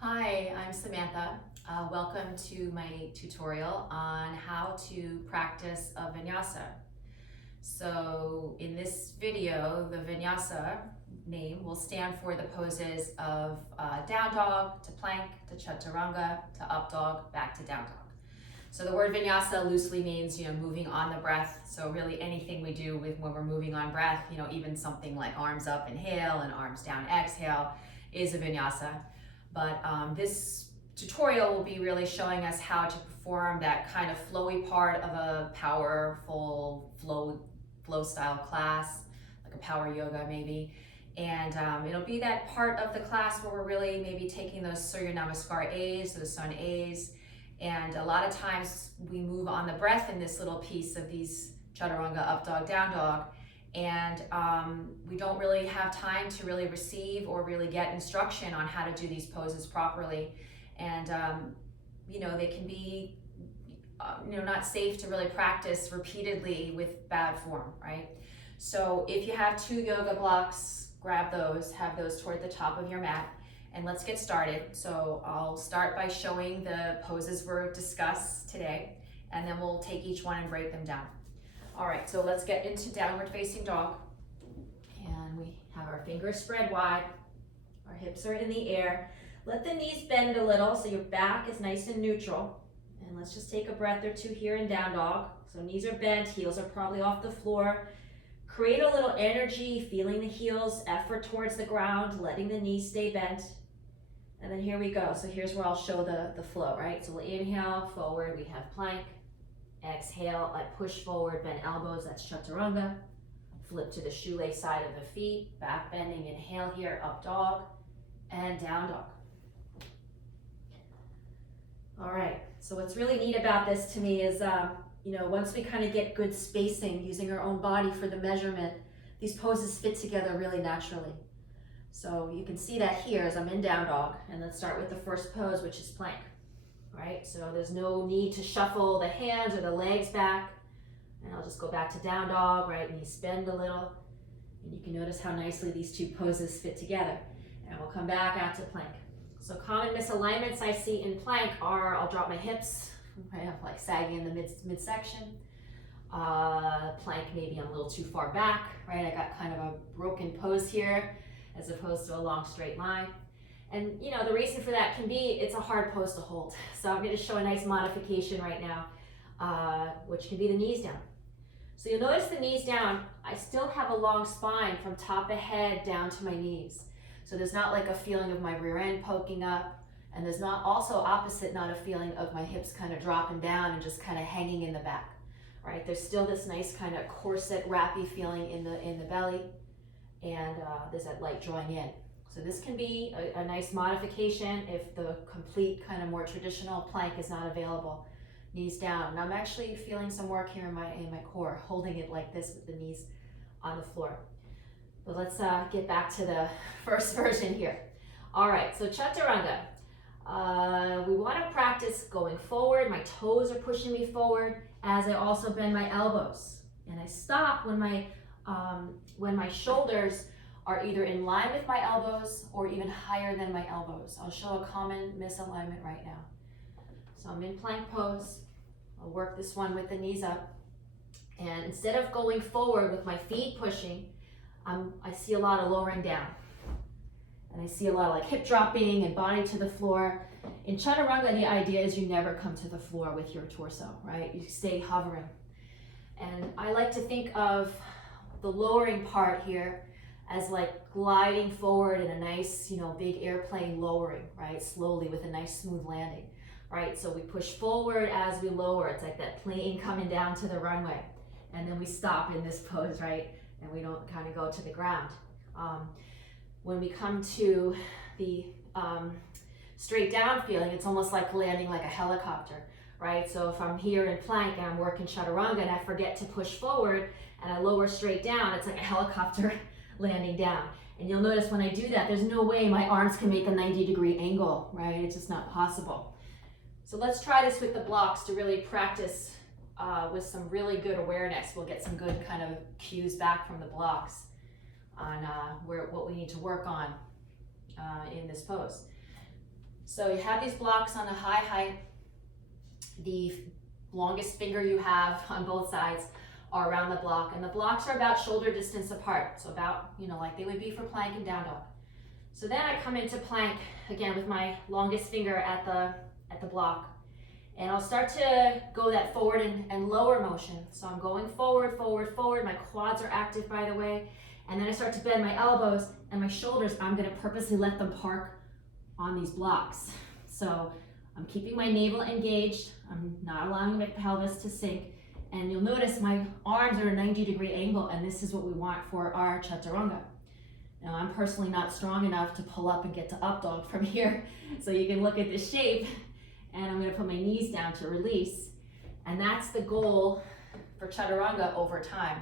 Hi, I'm Samantha. Welcome to my tutorial on how to practice a vinyasa. So in this video, the vinyasa name will stand for the poses of down dog to plank to chaturanga to up dog back to down dog. So the word vinyasa loosely means, moving on the breath. So really anything we do when we're moving on breath, even something like arms up, inhale, and arms down, exhale, is a vinyasa. But this tutorial will be really showing us how to perform that kind of flowy part of a powerful flow style class, like a power yoga maybe. And it'll be that part of the class where we're really maybe taking those Surya Namaskar A's, those Sun A's. And a lot of times we move on the breath in this little piece of these chaturanga, up dog, down dog. And we don't really have time to really receive or really get instruction on how to do these poses properly. And, they can be, not safe to really practice repeatedly with bad form, right? So if you have 2 yoga blocks, grab those, have those toward the top of your mat, and let's get started. So I'll start by showing the poses we're discussed today, and then we'll take each one and break them down. All right, so let's get into downward facing dog. And we have our fingers spread wide. Our hips are in the air. Let the knees bend a little so your back is nice and neutral. And let's just take a breath or two here in down dog. So knees are bent, heels are probably off the floor. Create a little energy, feeling the heels, effort towards the ground, letting the knees stay bent. And then here we go. So here's where I'll show the flow, right? So we'll inhale, forward, we have plank. Exhale, I push forward, bend elbows, that's chaturanga. Flip to the shoelace side of the feet, back bending, inhale here, up dog, and down dog. All right, so what's really neat about this to me is, once we kind of get good spacing using our own body for the measurement, these poses fit together really naturally. So you can see that here as I'm in down dog, and let's start with the first pose, which is plank. Right, so there's no need to shuffle the hands or the legs back. And I'll just go back to down dog, right, knees bend a little. And you can notice how nicely these 2 poses fit together. And we'll come back out to plank. So common misalignments I see in plank are, I'll drop my hips, right, I'm like sagging in the midsection. Plank, maybe I'm a little too far back, right? I got kind of a broken pose here as opposed to a long straight line. And the reason for that can be, it's a hard pose to hold. So I'm going to show a nice modification right now, which can be the knees down. So you'll notice the knees down, I still have a long spine from top of head down to my knees. So there's not like a feeling of my rear end poking up, and there's not also opposite, not a feeling of my hips kind of dropping down and just kind of hanging in the back, right? There's still this nice kind of corset wrappy feeling in the belly, and there's that light drawing in. So this can be a nice modification if the complete kind of more traditional plank is not available. Knees down. And I'm actually feeling some work here in my core, holding it like this with the knees on the floor. But let's get back to the first version here. All right, so chaturanga. We want to practice going forward. My toes are pushing me forward as I also bend my elbows. And I stop when my shoulders are either in line with my elbows or even higher than my elbows. I'll show a common misalignment right now. So I'm in plank pose. I'll work this one with the knees up. And instead of going forward with my feet pushing, I see a lot of lowering down. And I see a lot of like hip dropping and body to the floor. In chaturanga, the idea is you never come to the floor with your torso, right? You stay hovering. And I like to think of the lowering part here as like gliding forward in a nice, big airplane lowering, right? Slowly with a nice smooth landing, right? So we push forward as we lower. It's like that plane coming down to the runway. And then we stop in this pose, right? And we don't kind of go to the ground. When we come to the straight down feeling, it's almost like landing like a helicopter, right? So if I'm here in plank and I'm working chaturanga and I forget to push forward and I lower straight down, it's like a helicopter landing down. And you'll notice when I do that, there's no way my arms can make a 90-degree angle, right? It's just not possible. So let's try this with the blocks to really practice with some really good awareness. We'll get some good kind of cues back from the blocks on what we need to work on in this pose. So you have these blocks on a high height. The longest finger you have on both sides are around the block, and the blocks are about shoulder distance apart. So about, like they would be for plank and down dog. So then I come into plank again with my longest finger at the block. And I'll start to go that forward and lower motion. So I'm going forward, forward, forward. My quads are active, by the way. And then I start to bend my elbows and my shoulders. I'm gonna purposely let them park on these blocks. So I'm keeping my navel engaged. I'm not allowing my pelvis to sink. And you'll notice my arms are at a 90-degree angle, and this is what we want for our chaturanga. Now, I'm personally not strong enough to pull up and get to up dog from here. So you can look at this shape, and I'm gonna put my knees down to release. And that's the goal for chaturanga over time.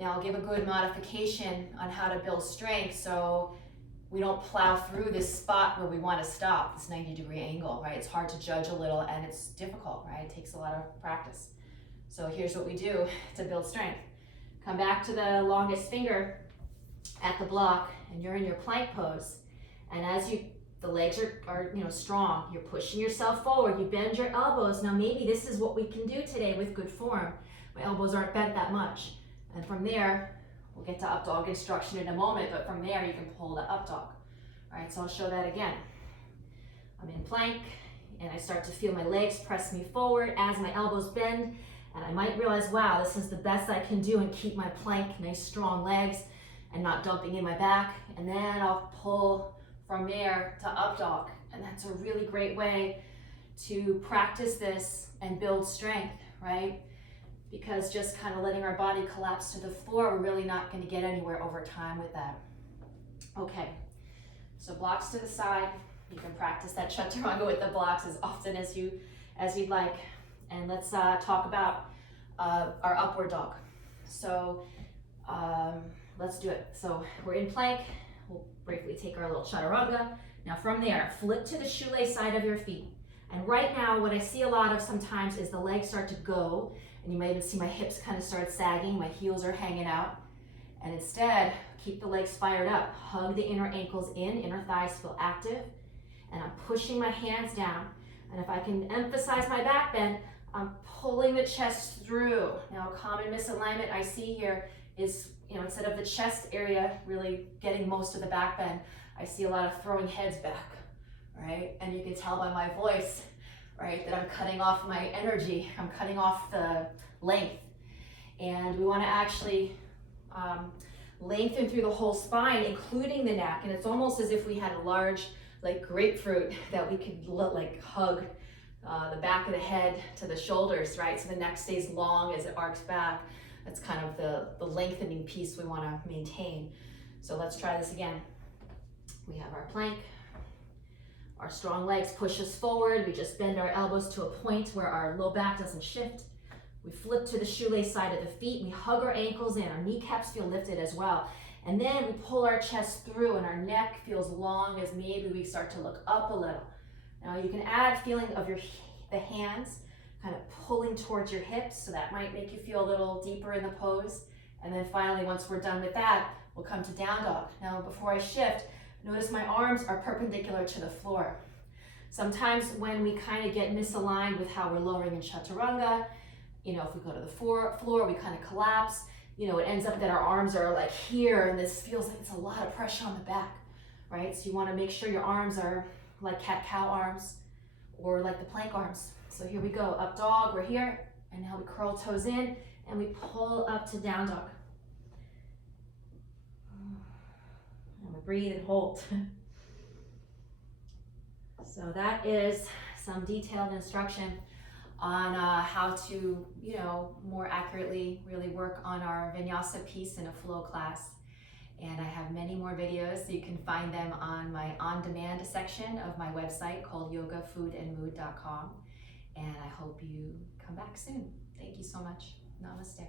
Now, I'll give a good modification on how to build strength so we don't plow through this spot where we want to stop, this 90-degree angle, right? It's hard to judge a little, and it's difficult, right? It takes a lot of practice. So here's what we do to build strength. Come back to the longest finger at the block, and you're in your plank pose. And as the legs are strong, you're pushing yourself forward, you bend your elbows. Now maybe this is what we can do today with good form. My elbows aren't bent that much. And from there, we'll get to up dog instruction in a moment, but from there you can pull the up dog. All right, so I'll show that again. I'm in plank, and I start to feel my legs press me forward as my elbows bend, and I might realize, wow, this is the best I can do and keep my plank, nice strong legs, and not dumping in my back. And then I'll pull from there to up dog. And that's a really great way to practice this and build strength, right? Because just kind of letting our body collapse to the floor, we're really not going to get anywhere over time with that. Okay, so blocks to the side. You can practice that chaturanga with the blocks as often as you'd like. And let's talk about our upward dog. So let's do it. So we're in plank. We'll briefly take our little chaturanga. Now from there, flip to the shoelace side of your feet. And right now, what I see a lot of sometimes is the legs start to go, and you might even see my hips kind of start sagging, my heels are hanging out. And instead, keep the legs fired up. Hug the inner ankles in, inner thighs feel active. And I'm pushing my hands down. And if I can emphasize my back bend, I'm pulling the chest through. Now, a common misalignment I see here is, instead of the chest area really getting most of the back bend, I see a lot of throwing heads back, right? And you can tell by my voice, right, that I'm cutting off my energy. I'm cutting off the length. And we want to actually lengthen through the whole spine, including the neck. And it's almost as if we had a large, grapefruit that we could hug the back of the head to the shoulders, right? So the neck stays long as it arcs back. That's kind of the lengthening piece we want to maintain. So let's try this again. We have our plank. Our strong legs push us forward. We just bend our elbows to a point where our low back doesn't shift. We flip to the shoelace side of the feet. We hug our ankles in. Our kneecaps feel lifted as well. And then we pull our chest through, and our neck feels long as maybe we start to look up a little. Now you can add feeling of the hands kind of pulling towards your hips, so that might make you feel a little deeper in the pose. And then finally, once we're done with that, we'll come to down dog. Now before I shift, notice my arms are perpendicular to the floor. Sometimes when we kind of get misaligned with how we're lowering in chaturanga, if we go to the floor, we kind of collapse. It ends up that our arms are here, and this feels like it's a lot of pressure on the back, right? So you want to make sure your arms are like cat-cow arms or like the plank arms. So here we go, up dog, we're here, and now we curl toes in, and we pull up to down dog. And we breathe and hold. So that is some detailed instruction on how to, more accurately really work on our vinyasa piece in a flow class. And I have many more videos, so you can find them on my on-demand section of my website called yogafoodandmood.com. And I hope you come back soon. Thank you so much. Namaste.